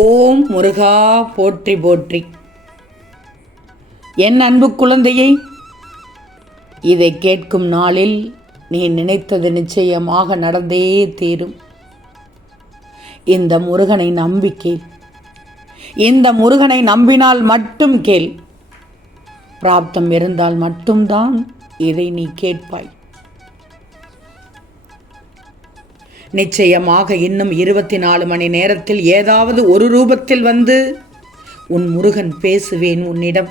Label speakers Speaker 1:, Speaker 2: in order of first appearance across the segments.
Speaker 1: ஓம் முருகா போற்றி போற்றி. என் அன்பு குழந்தையை இதை கேட்கும் நாளில் நீ நினைத்தது நிச்சயமாக நடந்தே தீரும். இந்த முருகனை நம்பி கேள். இந்த முருகனை நம்பினால் மட்டும் கேள். பிராப்தம் இருந்தால் மட்டும்தான் இதை நீ கேட்பாய். நிச்சயமாக இன்னும் இருபத்தி நாலு மணி நேரத்தில் ஏதாவது ஒரு ரூபத்தில் வந்து உன் முருகன் பேசுவேன் உன்னிடம்.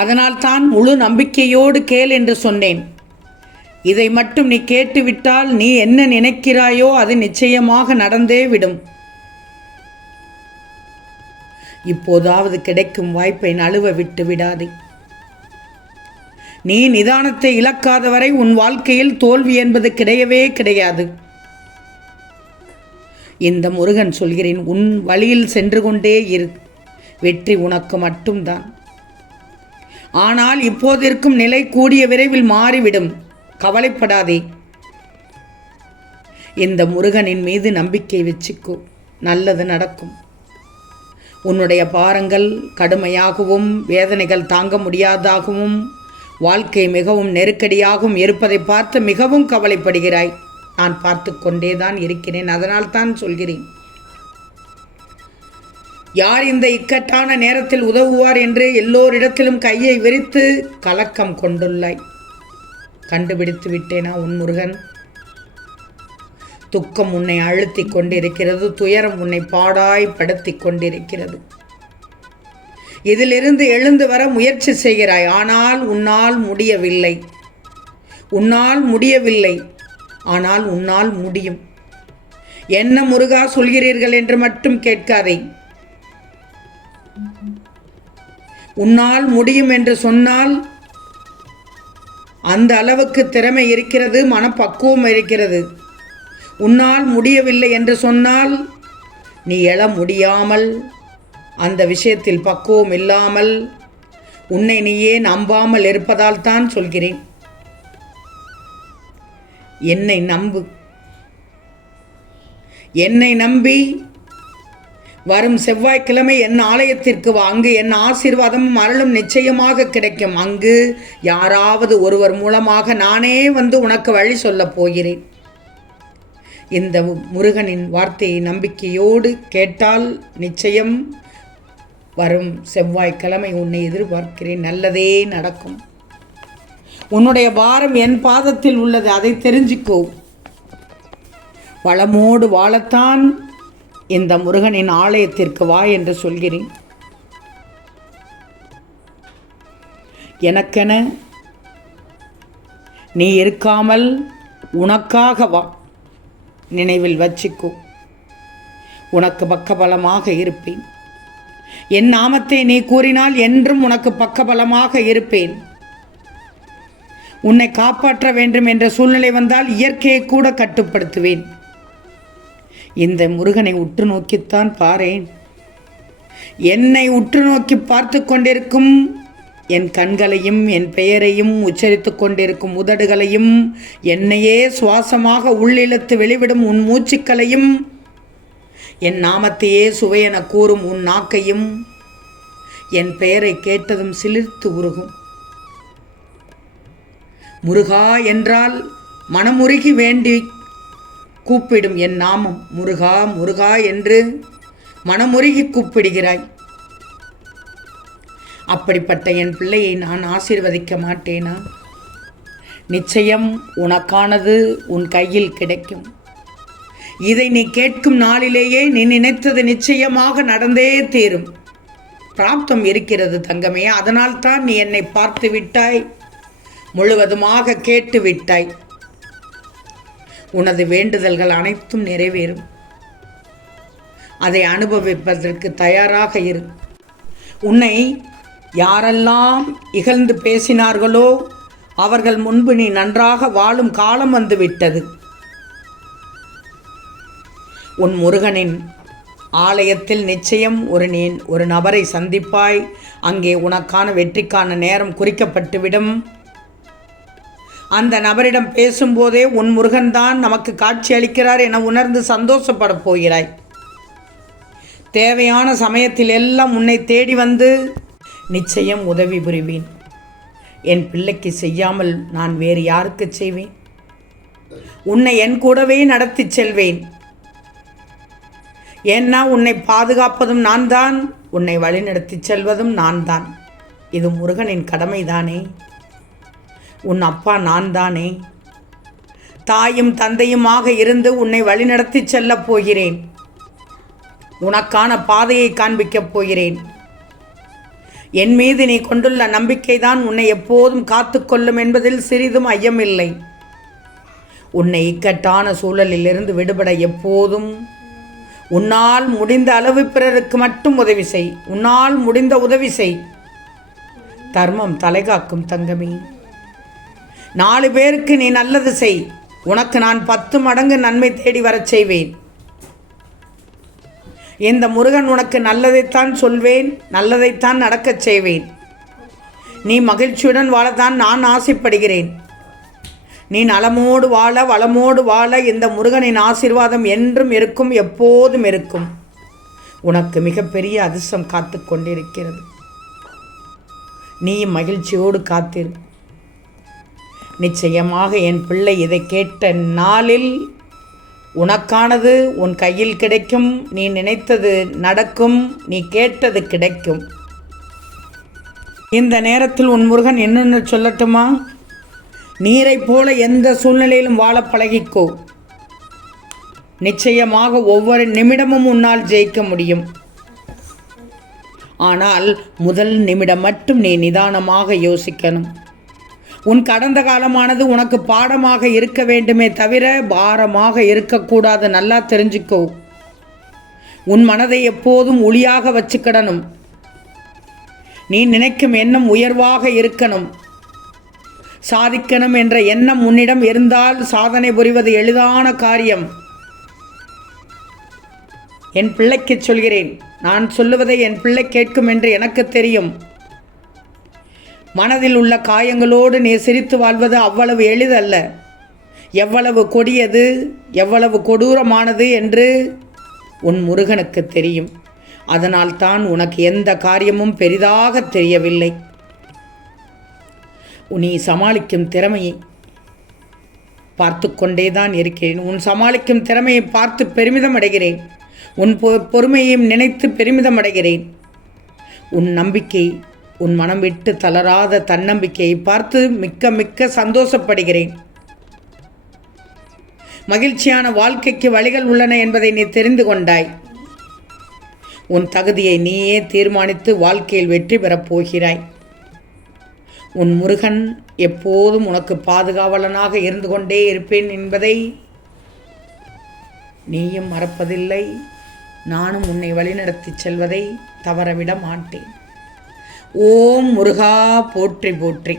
Speaker 1: அதனால் தான் முழு நம்பிக்கையோடு கேள் என்று சொன்னேன். இதை மட்டும் நீ கேட்டுவிட்டால் நீ என்ன நினைக்கிறாயோ அது நிச்சயமாக நடந்தே விடும். இப்போதாவது கிடைக்கும் வாய்ப்பை நழுவ விட்டு விடாதே. நீ நிதானத்தை இழக்காத வரை உன் வாழ்க்கையில் தோல்வி என்பது கிடையவே கிடையாது. இந்த முருகன் சொல்கிறேன் உன் வழியில் சென்று கொண்டே இரு. வெற்றி உனக்கு மட்டும்தான். ஆனால் இப்போதிருக்கும் நிலை கூடிய விரைவில் மாறிவிடும். கவலைப்படாதே. இந்த முருகனின் மீது நம்பிக்கை வச்சுக்கோ. நல்லது நடக்கும். உன்னுடைய பாரங்கள் கடுமையாகவும் வேதனைகள் தாங்க முடியாதாகவும் வாழ்க்கை மிகவும் நெருக்கடியாகவும் இருப்பதை பார்த்து மிகவும் கவலைப்படுகிறாய். நான் பார்த்து கொண்டேதான் இருக்கிறேன் அதனால் தான் சொல்கிறேன். யார் இந்த இக்கட்டான நேரத்தில் உதவுவார் என்று எல்லோரிடத்திலும் கையை விரித்து கலக்கம் கொண்டுள்ளாய். கண்டுபிடித்து விட்டேனா உன் முருகன்? துக்கம் உன்னை அழுத்தி கொண்டிருக்கிறது துயரம் உன்னை பாடாய் படுத்தி கொண்டிருக்கிறது. இதிலிருந்து எழுந்து வர முயற்சி செய்கிறாய். ஆனால் உன்னால் முடியவில்லை. உன்னால் முடியவில்லை. ஆனால் உன்னால் முடியும். என்ன முருகா சொல்கிறீர்கள் என்று மட்டும் கேட்காதே. உன்னால் முடியும் என்று சொன்னால் அந்த அளவுக்கு திறமை இருக்கிறது மனப்பக்குவம் இருக்கிறது. உன்னால் முடியவில்லை என்று சொன்னால் நீ எழ முடியாமல் அந்த விஷயத்தில் பக்குவம் இல்லாமல் உன்னை நீயே நம்பாமல் இருப்பதால் தான் சொல்கிறேன். என்னை நம்பு. என்னை நம்பி வரும் செவ்வாய்க்கிழமை என் ஆலயத்திற்கு வா. அங்கு என் ஆசீர்வாதமும் அருளும் நிச்சயமாக கிடைக்கும். அங்கு யாராவது ஒருவர் மூலமாக நானே வந்து உனக்கு வழி சொல்லப் போகிறேன். இந்த முருகனின் வார்த்தையை நம்பிக்கையோடு கேட்டால் நிச்சயம் வரும் செவ்வாய்க்கிழமை உன்னை எதிர்பார்க்கிறேன். நல்லதே நடக்கும். உன்னுடைய பாரம் என் பாதத்தில் உள்ளது அதை தெரிஞ்சுக்கோ. வளமோடு வாழத்தான் இந்த முருகனின் ஆலயத்திற்கு வா என்று சொல்கிறேன். எனக்கென நீ இருக்காமல் உனக்காக வா. நினைவில் வச்சிக்கோ. உனக்கு பக்கபலமாக இருப்பேன். என் நாமத்தை நீ கூறினால் என்றும் உனக்கு பக்கபலமாக இருப்பேன். உன்னை காப்பாற்ற வேண்டும் என்ற சூழ்நிலை வந்தால் இயற்கையை கூட கட்டுப்படுத்துவேன். இந்த முருகனை உற்று நோக்கித்தான் பாரேன் என்னை உற்று நோக்கி பார்த்து கொண்டிருக்கும் என் கண்களையும் என் பெயரையும் உச்சரித்து கொண்டிருக்கும் உதடுகளையும் என்னையே சுவாசமாக உள்ளிழுத்து வெளிவிடும் உன் மூச்சுக்களையும் என் நாமத்தையே சுவையென கூறும் உன் நாக்கையும் என் பெயரை கேட்டதும் சிலிர்த்து உருகும். முருகா என்றால் மனமுருகி வேண்டி கூப்பிடும் என் நாமம். முருகா முருகா என்று மனமுருகி கூப்பிடுகிறாய். அப்படிப்பட்ட என் பிள்ளையை நான் ஆசீர்வதிக்க மாட்டேனா? நிச்சயம் உனக்கானது உன் கையில் கிடைக்கும். இதை நீ கேட்கும் நாளிலேயே நீ நினைத்தது நிச்சயமாக நடந்தே தீரும். பிராப்தம் இருக்கிறது தங்கமே அதனால் தான் நீ என்னை பார்த்து விட்டாய் முழுவதுமாக கேட்டு விட்டாய். உனது வேண்டுதல்கள் அனைத்தும் நிறைவேறும். அதை அனுபவிப்பதற்கு தயாராக இரு. உன்னை யாரெல்லாம் இகழ்ந்து பேசினார்களோ அவர்கள் முன்பு நீ நன்றாக வாழும் காலம் வந்துவிட்டது உன் முருகனின் ஆலயத்தில் நிச்சயம் ஒரு நீ ஒரு நபரை சந்திப்பாய். அங்கே உனக்கான வெற்றிக்கான நேரம் குறிக்கப்பட்டுவிடும். அந்த நபரிடம் பேசும்போதே உன் முருகன்தான் நமக்கு காட்சி அளிக்கிறார் என உணர்ந்து சந்தோஷப்படப் போகிறாய். தேவையான சமயத்தில் எல்லாம் உன்னை தேடி வந்து நிச்சயம் உதவி புரிவேன். என் பிள்ளைக்கு செய்யாமல் நான் வேறு யாருக்கு செய்வேன்? உன்னை என் கூடவே நடத்திச் செல்வேன். ஏன்னா உன்னை பாதுகாப்பதும் நான் தான் உன்னை வழிநடத்திச் செல்வதும் நான் தான் இது முருகனின் கடமைதானே. உன் அப்பா நான் தானே தாயும் தந்தையுமாக இருந்து உன்னை வழிநடத்திச் செல்லப் போகிறேன். உனக்கான பாதையை காண்பிக்கப் போகிறேன். என் மீது நீ கொண்டுள்ள நம்பிக்கைதான் உன்னை எப்போதும் காத்துக்கொள்ளும் என்பதில் சிறிதும் ஐயமில்லை. உன்னை இக்கட்டான சூழலிலிருந்து விடுபட எப்போதும் உன்னால் முடிந்த அளவு பிறருக்கு மட்டும் உதவி செய். உன்னால் முடிந்த உதவி செய். தர்மம் தலைகாக்கும் தங்கமே. நாலு பேருக்கு நீ நல்லது செய். உனக்கு நான் பத்து மடங்கு நன்மை தேடி வரச் செய்வேன். இந்த முருகன் உனக்கு நல்லதைத்தான் சொல்வேன் நல்லதைத்தான் நடக்கச் செய்வேன். நீ மகிழ்ச்சியுடன் வாழத்தான் நான் ஆசைப்படுகிறேன். நீ நலமோடு வாழ வளமோடு வாழ இந்த முருகனின் ஆசீர்வாதம் என்றும் இருக்கும் எப்போதும் இருக்கும். உனக்கு மிகப்பெரிய அதிர்ஷ்டம் காத்து கொண்டிருக்கிறது. நீ மகிழ்ச்சியோடு காத்திரு. நிச்சயமாக என் பிள்ளை இதை கேட்ட நாளில் உனக்கானது உன் கையில் கிடைக்கும் நீ நினைத்தது நடக்கும் நீ கேட்டது கிடைக்கும். இந்த நேரத்தில் உன் முருகன் என்னென்ன சொல்லட்டுமா? நீரைப் போல எந்த சூழ்நிலையிலும் வாழ பழகிக்கோ. நிச்சயமாக ஒவ்வொரு நிமிடமும் உன்னால் ஜெயிக்க முடியும். ஆனால் முதல் நிமிடம் மட்டும் நீ நிதானமாக யோசிக்கணும். உன் கடந்த காலமானது உனக்கு பாடமாக இருக்க வேண்டுமே தவிர பாரமாக இருக்கக்கூடாது நல்லா தெரிஞ்சுக்கோ. உன் மனதை எப்போதும் ஒளியாக வச்சுக்கிடணும். நீ நினைக்கும் எண்ணம் உயர்வாக இருக்கணும். சாதிக்கணும் என்ற எண்ணம் உன்னிடம் இருந்தால் சாதனை புரிவது எளிதான காரியம். என் பிள்ளைக்கு சொல்கிறேன். நான் சொல்லுவதை என் பிள்ளை கேட்கும் என்று எனக்கு தெரியும். மனதில் உள்ள காயங்களோடு நீ சிரித்து வாழ்வது அவ்வளவு எளிதல்ல. எவ்வளவு கொடியது எவ்வளவு கொடூரமானது என்று உன் முருகனுக்கு தெரியும். அதனால் தான் உனக்கு எந்த காரியமும் பெரிதாக தெரியவில்லை. நீ சமாளிக்கும் திறமையை பார்த்து கொண்டே தான் இருக்கிறேன். உன் சமாளிக்கும் திறமையை பார்த்து பெருமிதம் அடைகிறேன் உன் பொ பொறுமையையும் நினைத்து பெருமிதம் அடைகிறேன் உன் நம்பிக்கை உன் மனம் விட்டு தளராத தன்னம்பிக்கையை பார்த்து மிக்க மிக்க சந்தோஷப்படுகிறேன். மகிழ்ச்சியான வாழ்க்கைக்கு வழிகள் உள்ளன என்பதை நீ தெரிந்து கொண்டாய். உன் தகுதியை நீயே தீர்மானித்து வாழ்க்கையில் வெற்றி பெறப் போகிறாய். உன் முருகன் எப்போதும் உனக்கு பாதுகாவலனாக இருந்து கொண்டே இருப்பேன் என்பதை நீயும் மறப்பதில்லை. நானும் உன்னை வழிநடத்திச் செல்வதை தவறவிட மாட்டேன். ஓம் முருகா போற்றி போற்றி.